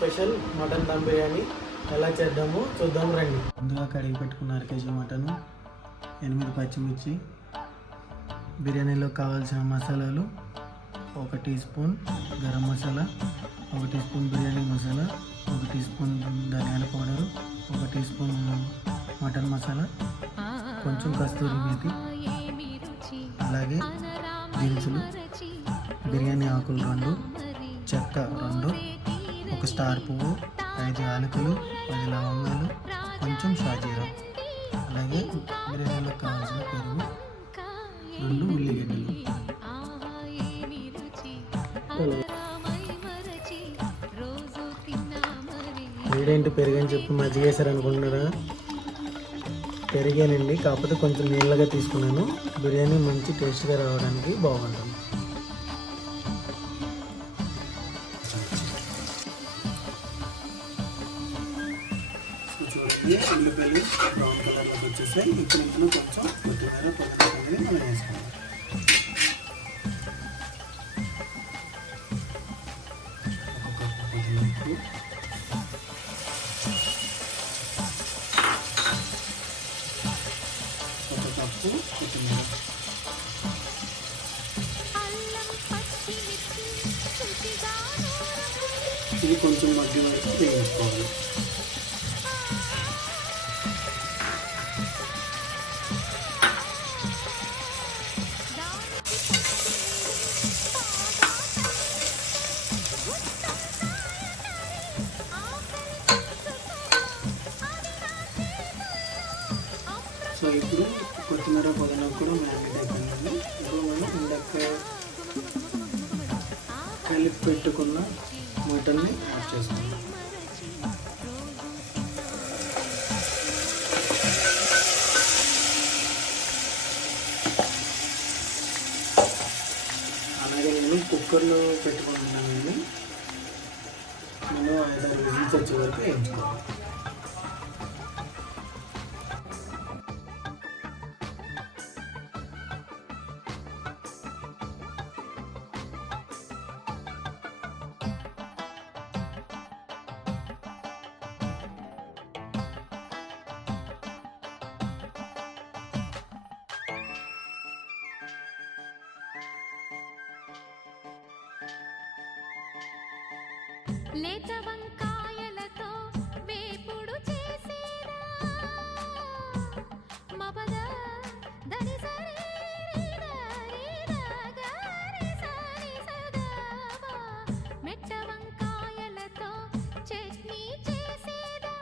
Special mutton dum biryani ఎలా చేద్దామో చూద్దాం రండి. ముందుగా కడిగి పెట్టుకున్న 1 కేజీ మటన్, 8 పచ్చిమిర్చి, బిర్యానీలో కావాల్సిన మసాలాలు 1 teaspoon garam masala, 1 teaspoon biryani masala, 1 teaspoon ధనియాల powder, 1 teaspoon mutton masala, కొంచెం కస్తూరి మేతి, అలాగే దినుసులు, బిర్యానీ ఆకులు 2, చెక్క 2, 1 స్టార్ పువ్వు, 5 యాలకులు, 10 లవంగాలు, కొంచెం షాజీరా, అలాగే బిర్యానీలో కావాల్సిన పెరుగు, 2 ఉల్లిగడ్డలు. వీడేంటి పెరుగని చెప్పి మజ్జిగ వేసారనుకుంటున్నారా? పెరిగానండి, కాకపోతే కొంచెం నీళ్ళగా తీసుకున్నాను. బిర్యానీ మంచి టేస్ట్గా రావడానికి బాగుంటుంది. ఉల్లిపాయలు బ్రౌన్ కలర్లోకి వచ్చేసాయి. ఇప్పుడు ఇందులో కొంచెం కొత్తిమీర అనేది మనం వేసుకోవాలి. కొత్తిమీర ఇది కొంచెం మధ్య వరకు వేయించుకోవాలి. సో ఇప్పుడు కొత్తిమీర పుదీనా కూడా మ్యారినేట్ అయిపోయింది. ఇప్పుడు మనం ఇందాక కలిపి పెట్టుకున్న మటన్ని యాడ్ చేసుకుందాం. అలాగే నేను కుక్కర్లో పెట్టుకుంటున్నానండి. నేను 5-6 విజిల్స్ వచ్చే వరకు వేయించుకోవాలి. లేత వంకాయలతో వేపుడు చేసేదా మబద దని సరి రి సరి సదావా మెట్ట వంకాయలతో చట్నీ చేసేదా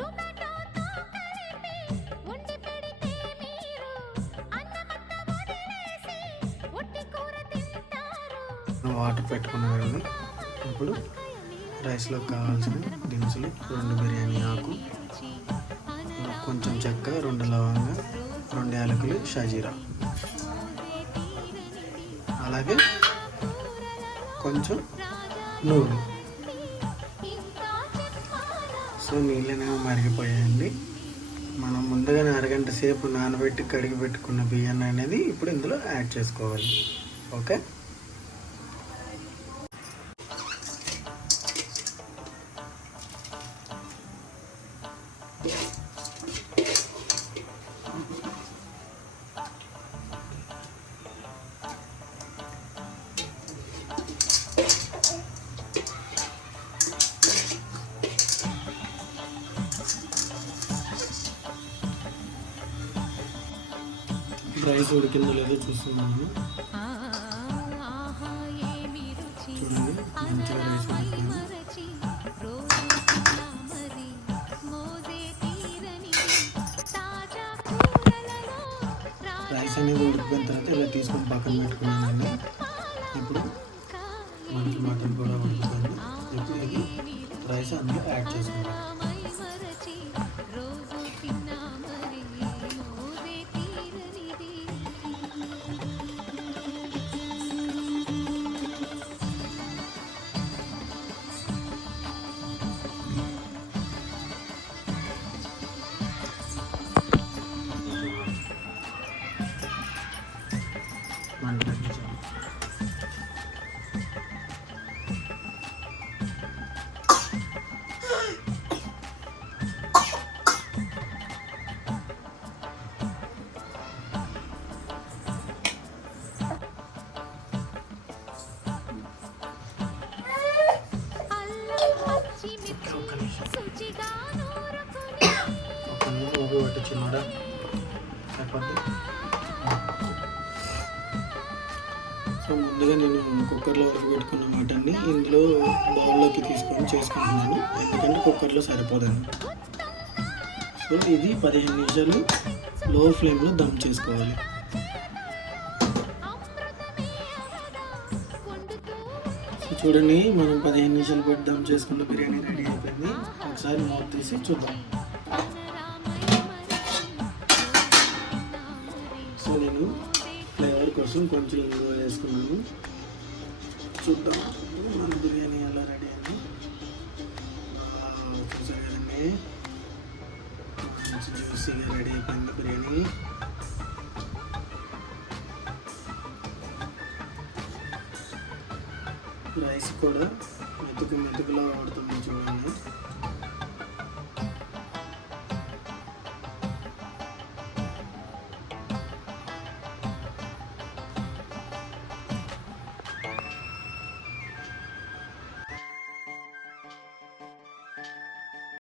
టొమాటోతో కలిపి వండి పెడితే మీరు అన్నమంతా వదిలేసి ఒట్టి కూర తింటారు. వాటర్ పెట్టుకున్నాను. ఇప్పుడు రైస్లో కావాల్సిన దినుసులు 2 బిర్యానీ ఆకు, కొంచెం చెక్క, 2 లవంగా, 2 యాలకులు, షాజీరా, అలాగే కొంచెం నూనె. సో నీళ్ళనేమో మరిగిపోయాయండి. మనం ముందుగానే 1 గంట సేపు నానబెట్టి కడిగి పెట్టుకున్న బియ్యాన్ని అనేది ఇప్పుడు ఇందులో యాడ్ చేసుకోవాలి. ఓకే, రైస్ ఉడికిందో లేదో చూస్తున్నాము. చూడండి, మంచిగా రైస్ ఉడికింది. రైస్ అనేది ఉడికిపోయిన తర్వాత ఇలా తీసుకొని పక్కన పెట్టుకున్నానండి. ఇప్పుడు మనకి మటన్ కూడా ఉడికిపోయింది. ఇప్పుడు ఇది రైస్ అందులో యాడ్ చేసుకుంటాం. మేడం చెప్పండి. సో ముందుగా నేను కుక్కర్లో వరకు పెట్టుకున్న మటన్ని ఇందులో బౌల్లోకి తీసుకొని చేసుకుంటున్నాను, ఎందుకంటే కుక్కర్లో సరిపోదండి. సో ఇది 15 నిమిషాలు లో ఫ్లేమ్లో దమ్ చేసుకోవాలి. సో చూడండి, మనం 15 నిమిషాలు పెట్టి దమ్ చేసుకున్న బిర్యానీ రెడీ అయిపోయింది. ఒకసారి మూత తీసి చూద్దాం. సో నేను ఫ్లేవర్ కోసం కొంచెం ఇంగువ వేసుకున్నాను. చూద్దాం మన బిర్యానీ ఎలా రెడీ అయింది. చూసారు కదండి, మంచి జ్యూసీగా రెడీ అయిపోయింది బిర్యానీ. రైస్ కూడా మెతుకులా ఆడుతుంది చూడండి.